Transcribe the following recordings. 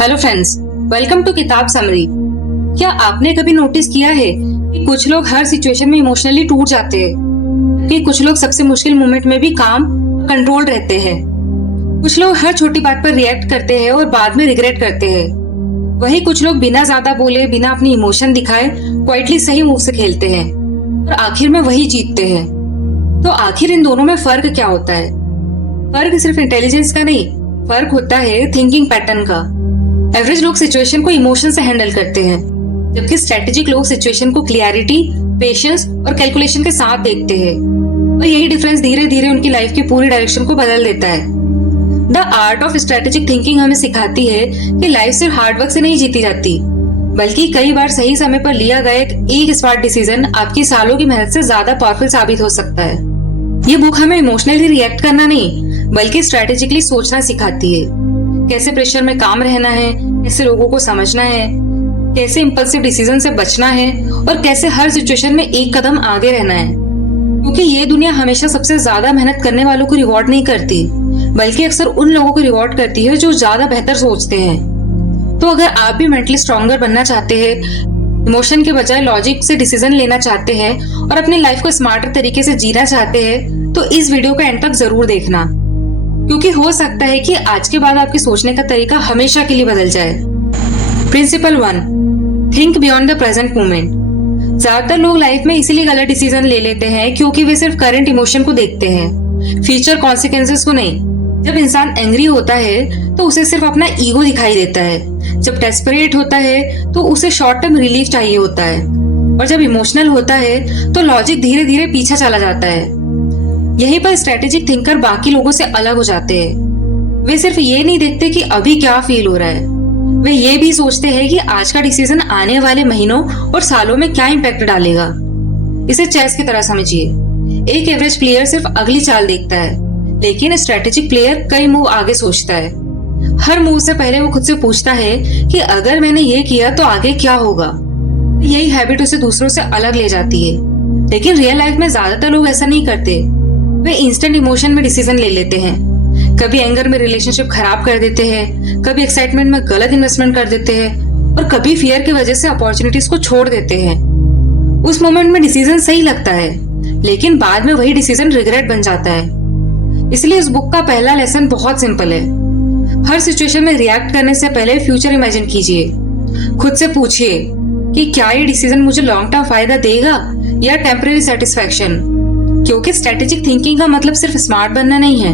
Hello friends, welcome to किताब summary. क्या आपने कभी नोटिस किया है कि कुछ लोग हर सिचुएशन में इमोशनली टूट जाते हैं, कि कुछ लोग सबसे मुश्किल मोमेंट में भी काम कंट्रोल रहते हैं। कुछ लोग हर छोटी बात पर रिएक्ट करते हैं और बाद में रिग्रेट करते हैं। वहीं कुछ लोग बिना ज्यादा बोले, बिना अपनी इमोशन दिखाए क्वाइटली सही मूव से खेलते हैं और आखिर में वही जीतते हैं। तो आखिर इन दोनों में फर्क क्या होता है? फर्क सिर्फ इंटेलिजेंस का नहीं, फर्क होता है थिंकिंग पैटर्न का। एवरेज लोग सिचुएशन को इमोशन से हैंडल करते हैं, जबकि स्ट्रेटेजिक लोग सिचुएशन को क्लियरिटी, पेशेंस और कैलकुलेशन के साथ देखते हैं। और यही डिफरेंस धीरे धीरे उनकी लाइफ की पूरी डायरेक्शन को बदल देता है। The art of strategic thinking हमें सिखाती है कि लाइफ सिर्फ हार्डवर्क से नहीं जीती जाती, बल्कि कई बार सही समय पर लिया गया एक स्मार्ट डिसीजन आपकी सालों की मेहनत से ज्यादा पावरफुल साबित हो सकता है। ये बुक हमें इमोशनली रिएक्ट करना नहीं, बल्कि स्ट्रेटेजिकली सोचना सिखाती है। कैसे प्रेशर में काम रहना है, कैसे लोगों को समझना है, कैसे इंपल्सिव डिसीजन से बचना है और कैसे हर सिचुएशन में एक कदम आगे रहना है। क्योंकि ये दुनिया हमेशा सबसे ज्यादा मेहनत करने वालों को रिवॉर्ड नहीं करती, बल्कि अक्सर उन लोगों को रिवॉर्ड करती है जो ज्यादा बेहतर सोचते हैं। तो अगर आप भी मेंटली स्ट्रॉन्गर बनना चाहते हैं, इमोशन के बजाय लॉजिक से डिसीजन लेना चाहते हैं और अपनी लाइफ को स्मार्टर तरीके से जीना चाहते हैं, तो इस वीडियो को एंड तक जरूर देखना, क्योंकि हो सकता है कि आज के बाद आपके सोचने का तरीका हमेशा के लिए बदल जाए। Principle 1, think beyond the present moment. ज्यादातर लोग लाइफ में इसीलिए गलत डिसीजन ले लेते हैं क्योंकि वे सिर्फ करंट इमोशन को देखते हैं, फ्यूचर कॉन्सिक्वेंसेस को नहीं। जब इंसान एंग्री होता है तो उसे सिर्फ अपना ईगो दिखाई देता है। जब डेस्परेट होता है तो उसे शॉर्ट टर्म रिलीफ चाहिए होता है, और जब इमोशनल होता है तो लॉजिक धीरे धीरे पीछे चला जाता है। यहीं पर स्ट्रेटेजिक थिंकर बाकी लोगों से अलग हो जाते हैं। वे सिर्फ ये नहीं देखते कि अभी क्या फील हो रहा है, वे ये भी सोचते हैं कि आज का डिसीजन आने वाले महीनों और सालों में क्या इम्पैक्ट डालेगा। इसे चेस की तरह समझिए। एक एवरेज प्लेयर सिर्फ अगली चाल देखता है, लेकिन स्ट्रेटेजिक प्लेयर कई मूव आगे सोचता है। हर मूव से पहले वो खुद से पूछता है कि अगर मैंने ये किया तो आगे क्या होगा। यही हैबिट उसे दूसरों से अलग ले जाती है। लेकिन रियल लाइफ में ज्यादातर लोग ऐसा नहीं करते। वे इंस्टेंट इमोशन में डिसीजन ले लेते हैं। कभी एंगर में रिलेशनशिप खराब कर देते हैं, कभी एक्साइटमेंट में गलत इन्वेस्टमेंट कर देते हैं और कभी फियर की वजह से अपॉर्चुनिटीज को छोड़ देते हैं। उस मोमेंट में डिसीजन सही लगता है, लेकिन बाद में वही डिसीजन रिग्रेट बन जाता है। इसलिए इस बुक का पहला लेसन बहुत सिंपल है। हर सिचुएशन में रिएक्ट करने से पहले फ्यूचर इमेजिन कीजिए। खुद से पूछिए कि क्या ये डिसीजन मुझे लॉन्ग टर्म फायदा देगा या टेम्परेरी सेटिस्फैक्शन। क्योंकि स्ट्रेटेजिक थिंकिंग का मतलब सिर्फ स्मार्ट बनना नहीं है।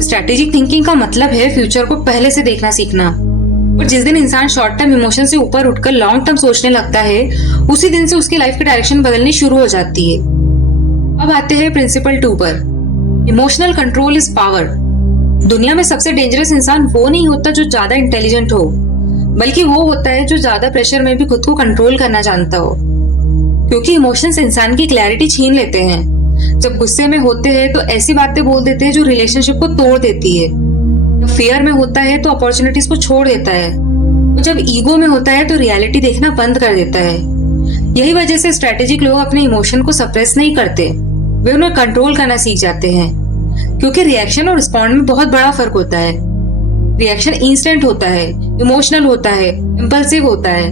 स्ट्रेटेजिक थिंकिंग का मतलब है फ्यूचर को पहले से देखना सीखना। और जिस दिन इंसान शॉर्ट टर्म इमोशन से ऊपर उठकर लॉन्ग टर्म सोचने लगता है, उसी दिन से उसकी लाइफ की डायरेक्शन बदलनी शुरू हो जाती है। अब आते हैं प्रिंसिपल 2 पर। Emotional control is power. दुनिया में सबसे डेंजरस इंसान वो नहीं होता जो ज्यादा इंटेलिजेंट हो, बल्कि वो होता है जो ज्यादा प्रेशर में भी खुद को कंट्रोल करना जानता हो। क्योंकि इमोशंस इंसान की क्लैरिटी छीन लेते हैं। जब गुस्से में होते हैं तो ऐसी बातें बोल देते हैं जो रिलेशनशिप को तोड़ देती है। जब फियर में होता है तो अपॉर्चुनिटीज को छोड़ देता है। और जब ईगो में होता है तो रियलिटी देखना बंद कर देता है। यही वजह से स्ट्रेटेजिक लोग अपने इमोशन को सप्रेस नहीं करते, वे उन्हें कंट्रोल करना सीख जाते हैं। क्योंकि रिएक्शन और रिस्पॉन्ड में बहुत बड़ा फर्क होता है। रिएक्शन इंस्टेंट होता है, इमोशनल होता है, इम्पल्सिव होता है,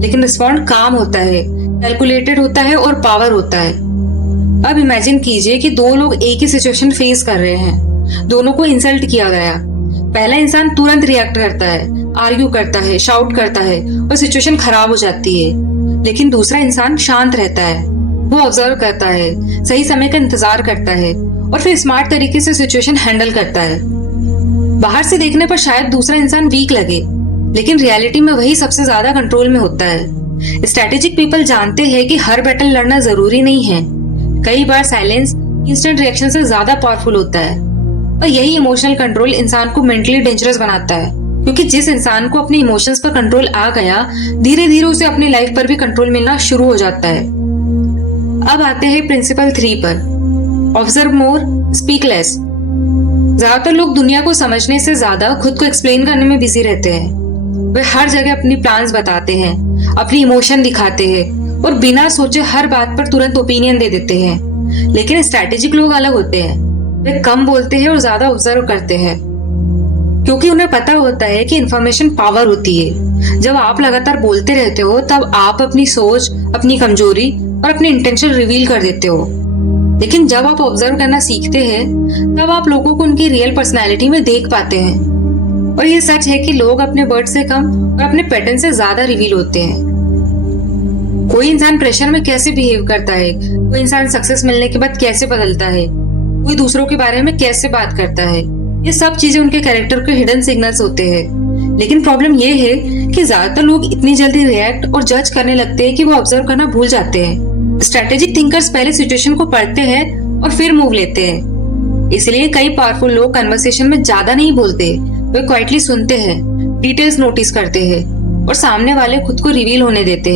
लेकिन रिस्पॉन्ड काम होता है, कैलकुलेटेड होता है और पावर होता है। अब इमेजिन कीजिए कि दो लोग एक ही सिचुएशन फेस कर रहे हैं। दोनों को इंसल्ट किया गया। पहला इंसान तुरंत रिएक्ट करता है, आर्ग्यू करता है, शाउट करता है और सिचुएशन खराब हो जाती है। लेकिन दूसरा इंसान शांत रहता है, वो ऑब्जर्व करता है, सही समय का इंतजार करता है और फिर स्मार्ट तरीके से सिचुएशन हैंडल करता है। बाहर से देखने पर शायद दूसरा इंसान वीक लगे, लेकिन रियलिटी में वही सबसे ज्यादा कंट्रोल में होता है। स्ट्रेटेजिक पीपल जानते हैं कि हर बैटल लड़ना जरूरी नहीं है। कई बार साइलेंस इंस्टेंट रिएक्शन से ज्यादा पावरफुल होता है। और यही इमोशनल कंट्रोल इंसान को मेंटली डेंजरस बनाता है। क्योंकि जिस इंसान को अपने इमोशंस पर कंट्रोल आ गया, धीरे धीरे उसे अपनी लाइफ पर भी कंट्रोल मिलना शुरू हो जाता है। अब आते हैं प्रिंसिपल 3 पर। ऑब्जर्व मोर, स्पीक लेस। ज्यादातर लोग दुनिया को समझने से ज्यादा खुद को एक्सप्लेन करने में बिजी रहते हैं। वे हर जगह अपनी प्लान्स बताते हैं, अपनी इमोशन दिखाते हैं और बिना सोचे हर बात पर तुरंत ओपिनियन दे देते हैं। लेकिन स्ट्रेटेजिक लोग अलग होते हैं। वे कम बोलते हैं और ज्यादा ऑब्जर्व करते हैं। क्योंकि उन्हें पता होता है कि इंफॉर्मेशन पावर होती है। जब आप लगातार बोलते रहते हो तब आप अपनी सोच, अपनी कमजोरी और अपने इंटेंशन रिवील कर देते हो। लेकिन जब आप ऑब्जर्व करना सीखते हैं तब आप लोगों को उनकी रियल पर्सनैलिटी में देख पाते हैं। और ये सच है कि लोग अपने वर्ड से कम और अपने पैटर्न से ज्यादा रिवील होते हैं। कोई इंसान प्रेशर में कैसे बिहेव करता है, कोई इंसान सक्सेस मिलने के बाद कैसे बदलता है, कोई दूसरों के बारे में कैसे बात करता है, ये सब चीजें उनके कैरेक्टर के हिडन सिग्नल्स होते हैं। लेकिन प्रॉब्लम ये है कि ज्यादातर लोग इतनी जल्दी रिएक्ट और जज करने लगते हैं कि वो ऑब्जर्व करना भूल जाते हैं। स्ट्रेटेजिक थिंकर्स पहले सिचुएशन को पढ़ते हैं और फिर मूव लेते हैं। इसलिए कई पावरफुल लोग कन्वर्सेशन में ज्यादा नहीं बोलते, वे क्वाइटली सुनते हैं, डिटेल्स नोटिस करते हैं और सामने वाले खुद को रिवील होने देते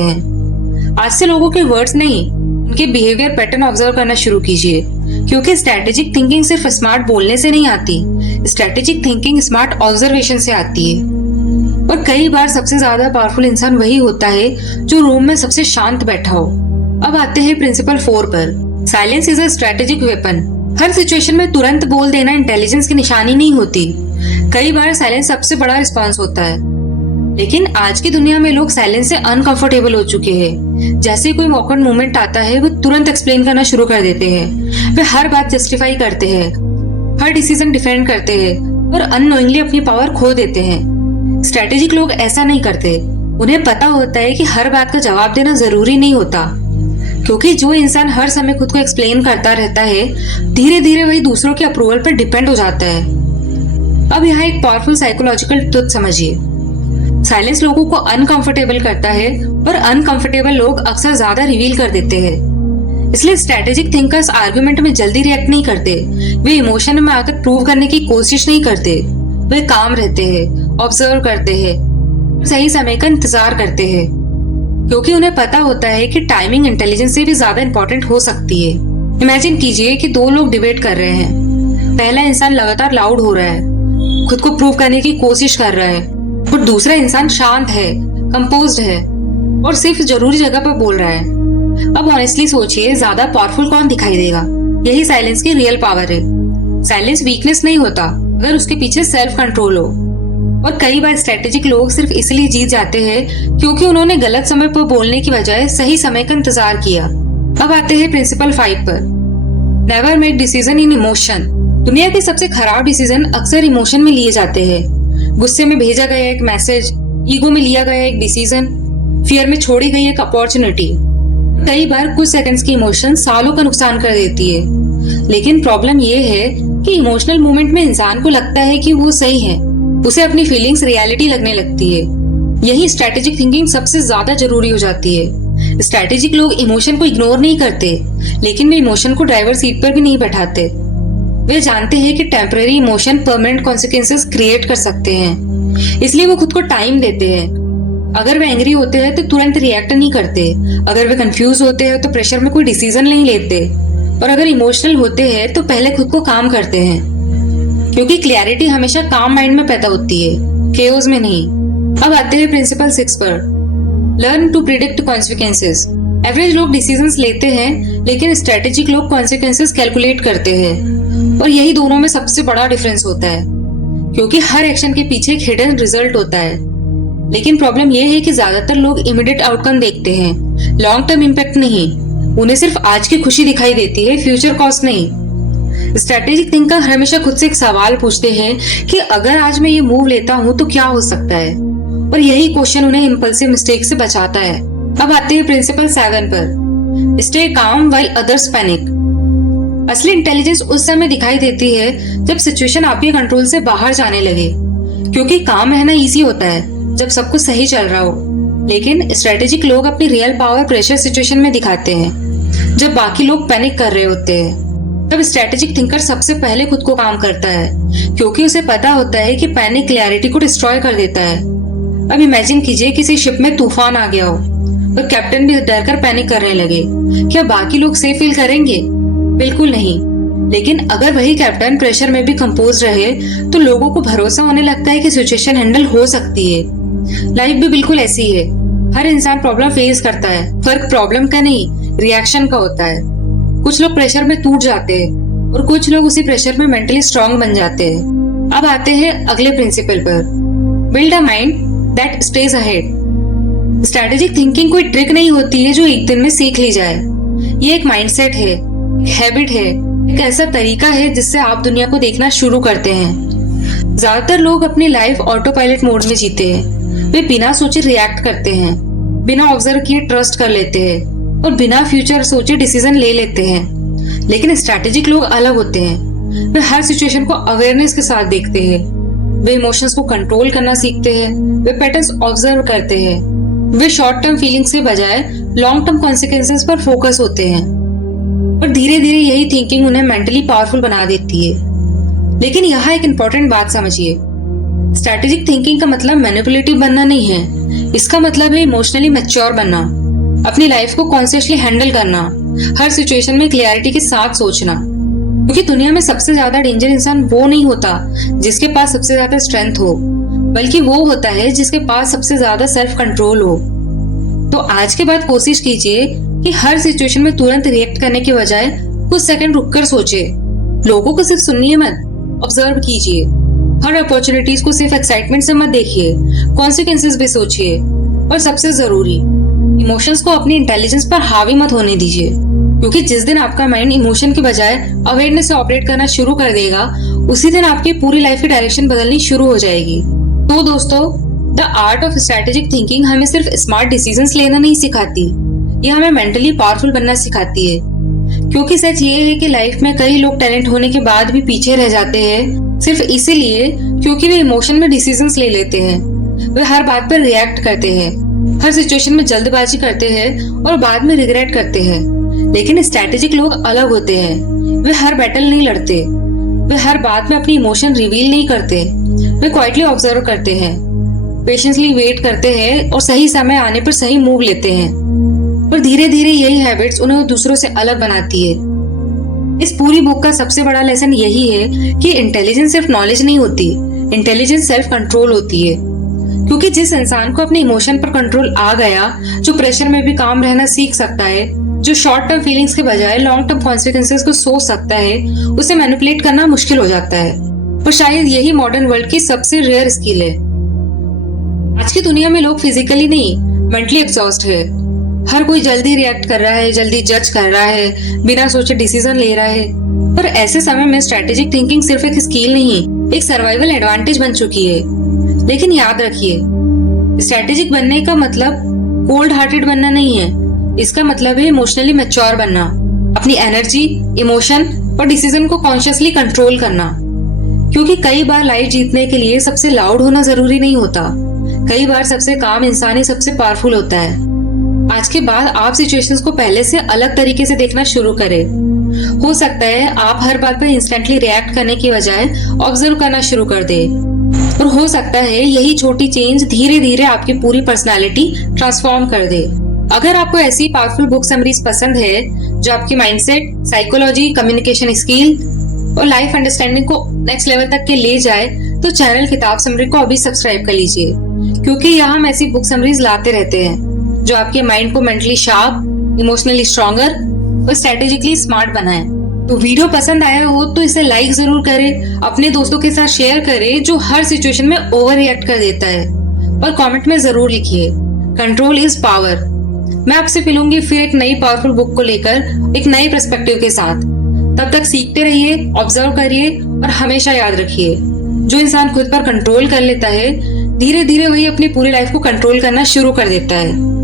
हैं। आज से लोगों के वर्ड्स नहीं, उनके बिहेवियर पैटर्न ऑब्जर्व करना शुरू कीजिए, क्योंकि स्ट्रेटेजिक थिंकिंग सिर्फ स्मार्ट बोलने से नहीं आती। स्ट्रेटेजिक थिंकिंग स्मार्ट ऑब्जर्वेशन से आती है। और कई बार सबसे ज्यादा पावरफुल इंसान वही होता है जो रूम में सबसे शांत बैठा हो। अब आते हैं प्रिंसिपल 4 पर। Silence is a strategic weapon. Her situation में तुरंत बोल देना इंटेलिजेंस की निशानी नहीं होती। कई बार साइलेंस सबसे बड़ा रिस्पॉन्स होता है। लेकिन आज की दुनिया में लोग साइलेंस से अनकंफर्टेबल हो चुके हैं। जैसे कोई ऑकवर्ड मोमेंट आता है, वो तुरंत एक्सप्लेन करना शुरू कर देते हैं। वे हर बात जस्टिफाई करते हैं, हर डिसीजन डिफेंड करते हैं और अननोइंगली अपनी पावर खो देते हैं। स्ट्रेटेजिक लोग ऐसा नहीं करते। उन्हें पता होता है कि हर बात का जवाब देना जरूरी नहीं होता, क्योंकि जो इंसान हर समय खुद को एक्सप्लेन करता रहता है, धीरे धीरे वही दूसरों के अप्रूवल पर डिपेंड हो जाता है। अब यहाँ एक पावरफुल साइकोलॉजिकल ट्रुथ समझिए। साइलेंस लोगों को अनकंफर्टेबल करता है और अनकंफर्टेबल लोग अक्सर ज्यादा रिवील कर देते हैं। इसलिए स्ट्रेटेजिक थिंकर्स आर्गुमेंट में जल्दी रिएक्ट नहीं करते। वे इमोशन में आकर प्रूव करने की कोशिश नहीं करते। वे काम रहते हैं, ऑब्जर्व करते हैं, सही समय का इंतजार करते हैं, क्योंकि उन्हें पता होता है कि टाइमिंग इंटेलिजेंस से भी ज्यादा इंपॉर्टेंट हो सकती है। इमेजिन कीजिए कि दो लोग डिबेट कर रहे हैं। पहला इंसान लगातार लाउड हो रहा है, खुद को प्रूव करने की कोशिश कर रहा है, और दूसरा इंसान शांत है, कंपोज्ड है और सिर्फ जरूरी जगह पर बोल रहा है। अब ऑनेस्टली सोचिए, ज्यादा पावरफुल कौन दिखाई देगा? यही साइलेंस की रियल पावर है। साइलेंस वीकनेस नहीं होता अगर उसके पीछे सेल्फ कंट्रोल हो। और कई बार स्ट्रेटेजिक लोग सिर्फ इसलिए जीत जाते हैं क्योंकि उन्होंने गलत समय पर बोलने की बजाय सही समय का इंतजार किया। अब आते हैं प्रिंसिपल 5 पर। Never make decision in emotion. दुनिया के सबसे खराब डिसीजन अक्सर इमोशन में लिए जाते हैं। गुस्से में भेजा गया एक मैसेज, ईगो में लिया गया एक डिसीजन, फियर में छोड़ी गई एक अपॉर्चुनिटी। कई बार कुछ सेकंड्स की इमोशन सालों का नुकसान कर देती है। लेकिन प्रॉब्लम ये है कि इमोशनल मोमेंट में इंसान को लगता है कि वो सही है, उसे अपनी फीलिंग्स रियलिटी लगने लगती है। यही स्ट्रेटेजिक थिंकिंग सबसे ज्यादा जरूरी हो जाती है। स्ट्रेटेजिक लोग इमोशन को इग्नोर नहीं करते, लेकिन वे इमोशन को ड्राइवर सीट पर भी नहीं बैठाते। वे जानते हैं कि temporary emotion permanent consequences create कर सकते हैं, इसलिए वो खुद को टाइम देते हैं। अगर वे एंग्री होते हैं तो तुरंत रिएक्ट नहीं करते। अगर वे कंफ्यूज होते हैं तो प्रेशर में कोई डिसीजन नहीं लेते। और अगर इमोशनल होते हैं तो पहले खुद को काम करते हैं, क्योंकि क्लैरिटी हमेशा काम माइंड में पैदा होती है, केओस में नहीं। अब आते हैं प्रिंसिपल 6 पर। Learn to predict consequences. Average लोग डिसीजंस लेते हैं, लेकिन स्ट्रेटेजिक लोग कॉन्सिक्वेंसेस कैलकुलेट करते हैं। और यही दोनों में सबसे बड़ा डिफरेंस होता है, क्योंकि हर एक्शन के पीछे एक हिडन रिजल्ट होता है। लेकिन प्रॉब्लम यह है कि ज्यादातर लोग इमीडिएट आउटकम देखते हैं, लॉन्ग टर्म इम्पैक्ट नहीं। उन्हें सिर्फ आज की खुशी दिखाई देती है, फ्यूचर कॉस्ट नहीं। स्ट्रेटेजिक थिंकर हमेशा खुद से एक सवाल पूछते हैं कि अगर आज मैं ये मूव लेता हूँ तो क्या हो सकता है, और यही क्वेश्चन उन्हें इम्पल्सिव मिस्टेक से बचाता है। अब आते हैं प्रिंसिपल 7 पर। Stay calm while others panic. असली इंटेलिजेंस उस समय दिखाई देती है जब सिचुएशन आपके कंट्रोल से बाहर जाने लगे, क्योंकि काम रहना इजी होता है जब सब कुछ सही चल रहा हो। लेकिन स्ट्रेटेजिक लोग अपनी रियल पावर प्रेशर सिचुएशन में दिखाते हैं, जब बाकी लोग पैनिक कर रहे होते हैं। तब स्ट्रेटेजिक थिंकर सबसे पहले खुद को काम करता है, क्योंकि उसे पता होता है कि पैनिक क्लैरिटी को डिस्ट्रॉय कर देता है। अब इमेजिन कीजिए किसी शिप में तूफान आ गया हो और कैप्टन भी डरकर पैनिक करने लगे। क्या बाकी लोग सेफ फील करेंगे? बिल्कुल नहीं। लेकिन अगर वही कैप्टन प्रेशर में भी कंपोज रहे तो लोगों को भरोसा होने लगता है कि सिचुएशन हैंडल हो सकती है। लाइफ भी बिल्कुल ऐसी है। हर इंसान प्रॉब्लम फेस करता है। फर्क प्रॉब्लम का नहीं, रिएक्शन का होता है। कुछ लोग प्रेशर में टूट जाते हैं, और कुछ लोग उसी प्रेशर में मेंटली स्ट्रांग बन जाते हैं। अब आते हैं अगले प्रिंसिपल पर, build a mind that stage ahead. Strategic thinking कोई ट्रिक नहीं होती है जो एक दिन में सीख ली जाए। ये एक माइंडसेट है, एक हैबिट है, एक ऐसा तरीका है जिससे आप दुनिया को देखना शुरू करते हैं। ज्यादातर लोग अपनी लाइफ ऑटो पायलट मोड में जीते हैं। वे बिना सोचे रिएक्ट करते हैं, बिना ऑब्जर्व किए ट्रस्ट कर लेते हैं और बिना फ्यूचर सोचे डिसीजन ले लेते हैं। लेकिन स्ट्रैटेजिक लोग अलग होते हैं। वे हर सिचुएशन को अवेयरनेस के साथ देखते हैं। वे इमोशंस को कंट्रोल करना सीखते हैं। वे पैटर्न्स ऑब्जर्व करते हैं। वे शॉर्ट टर्म फीलिंग्स के बजाय लॉन्ग टर्म कॉन्सिक्वेंसेस पर फोकस होते हैं और धीरे धीरे यही थिंकिंग उन्हें मेंटली पावरफुल बना देती है। लेकिन यहाँ एक इंपॉर्टेंट बात समझिए, स्ट्रैटेजिक थिंकिंग का मतलब मैनिपुलेटिव बनना नहीं है। इसका मतलब है इमोशनली मैच्योर बनना, अपनी लाइफ को कॉन्शियसली हैंडल करना, हर सिचुएशन में क्लियरिटी के साथ सोचना। क्योंकि दुनिया में सबसे ज्यादा डेंजर इंसान वो नहीं होता जिसके पास सबसे ज्यादा स्ट्रेंथ हो, बल्कि वो होता है जिसके पास सबसे ज्यादा सेल्फ कंट्रोल हो। तो आज के बाद कोशिश कीजिए कि हर सिचुएशन में तुरंत रिएक्ट करने के बजाय कुछ सेकंड रुककर सोचे। लोगों को सिर्फ सुनिए मत, ऑब्जर्व कीजिए। हर अपॉर्चुनिटीज को सिर्फ एक्साइटमेंट से मत देखिए, कॉन्सिक्वेंसेस भी सोचिए। और सबसे जरूरी, इमोशंस को अपनी इंटेलिजेंस पर हावी मत होने दीजिए। क्योंकि जिस दिन आपका माइंड इमोशन के बजाय अवेयरनेस से ऑपरेट करना शुरू कर देगा, उसी दिन आपकी पूरी लाइफ की डायरेक्शन बदलनी शुरू हो जाएगी। तो दोस्तों, the art of strategic thinking हमें सिर्फ स्मार्ट डिसीजंस लेना नहीं सिखाती, ये हमें मेंटली पावरफुल बनना सिखाती है। क्योंकि सच ये है कि लाइफ में कई लोग टैलेंट होने के बाद भी पीछे रह जाते हैं, सिर्फ इसीलिए क्योंकि वे इमोशन में डिसीजंस ले लेते हैं। वे हर बात पर रिएक्ट करते हैं, हर सिचुएशन में जल्दबाजी करते हैं और बाद में रिग्रेट करते हैं। लेकिन स्ट्रैटेजिक लोग अलग होते हैं। वे हर बैटल नहीं लड़ते, वे हर बात में अपनी इमोशन रिवील नहीं करते। वे क्वाइटली ऑब्जर्व करते हैं, पेशेंसली वेट करते हैं और सही समय आने पर सही मूव लेते हैं। और धीरे धीरे यही हैबिट्स उन्हें दूसरों से अलग बनाती है। इस पूरी बुक का सबसे बड़ा लेसन यही है कि इंटेलिजेंस सिर्फ नॉलेज नहीं होती, इंटेलिजेंस सेल्फ कंट्रोल होती है। क्योंकि जिस इंसान को अपने इमोशन पर कंट्रोल आ गया, जो प्रेशर में भी काम रहना सीख सकता है, जो शॉर्ट टर्म फीलिंग्स के बजाय लॉन्ग टर्म कॉन्सिक्वेंसेस को सोच सकता है, उसे मैनिपुलेट करना मुश्किल हो जाता है। और शायद यही मॉडर्न वर्ल्ड की सबसे रेयर स्किल है। आज की दुनिया में लोग फिजिकली नहीं, मेंटली एग्जॉस्ट है। हर कोई जल्दी रिएक्ट कर रहा है, जल्दी जज कर रहा है, बिना सोचे डिसीजन ले रहा है। पर ऐसे समय में स्ट्रैटेजिक थिंकिंग सिर्फ एक स्किल नहीं, एक सर्वाइवल एडवांटेज बन चुकी है। लेकिन याद रखिए, स्ट्रैटेजिक बनने का मतलब कोल्ड हार्टेड बनना नहीं है। इसका मतलब है इमोशनली मैच्योर बनना, अपनी एनर्जी, इमोशन और डिसीजन को कॉन्शियसली कंट्रोल करना। क्योंकि कई बार लाइफ जीतने के लिए सबसे लाउड होना जरूरी नहीं होता। कई बार सबसे काम इंसान ही सबसे पावरफुल होता है। आज के बाद आप सिचुएशंस को पहले से अलग तरीके से देखना शुरू करें। हो सकता है आप हर बात पर इंस्टेंटली रिएक्ट करने की बजाय ऑब्जर्व करना शुरू कर दे। और हो सकता है यही छोटी चेंज धीरे धीरे आपकी पूरी पर्सनालिटी ट्रांसफॉर्म कर दे। अगर आपको ऐसी पावरफुल बुक समरीज पसंद है जो आपकी माइंडसेट, साइकोलॉजी, कम्युनिकेशन स्किल और लाइफ अंडरस्टैंडिंग को नेक्स्ट लेवल तक के ले जाए, तो चैनल किताब समरी को अभी सब्सक्राइब कर लीजिए। क्योंकि यहाँ हम ऐसी बुक समरीज लाते रहते हैं जो आपके माइंड को मेंटली शार्प, इमोशनली स्ट्रॉन्गर और स्ट्रेटेजिकली स्मार्ट बनाए। तो वीडियो पसंद आया हो तो इसे लाइक जरूर करें, अपने दोस्तों के साथ शेयर करें जो हर सिचुएशन में ओवर रिएक्ट कर देता है, और कमेंट में जरूर लिखिए कंट्रोल इज पावर। मैं आपसे मिलूंगी फिर एक नई पावरफुल बुक को लेकर, एक नए पर्सपेक्टिव के साथ। तब तक सीखते रहिए, ऑब्जर्व करिए और हमेशा याद रखिए, जो इंसान खुद पर कंट्रोल कर लेता है, धीरे धीरे वही अपनी पूरी लाइफ को कंट्रोल करना शुरू कर देता है।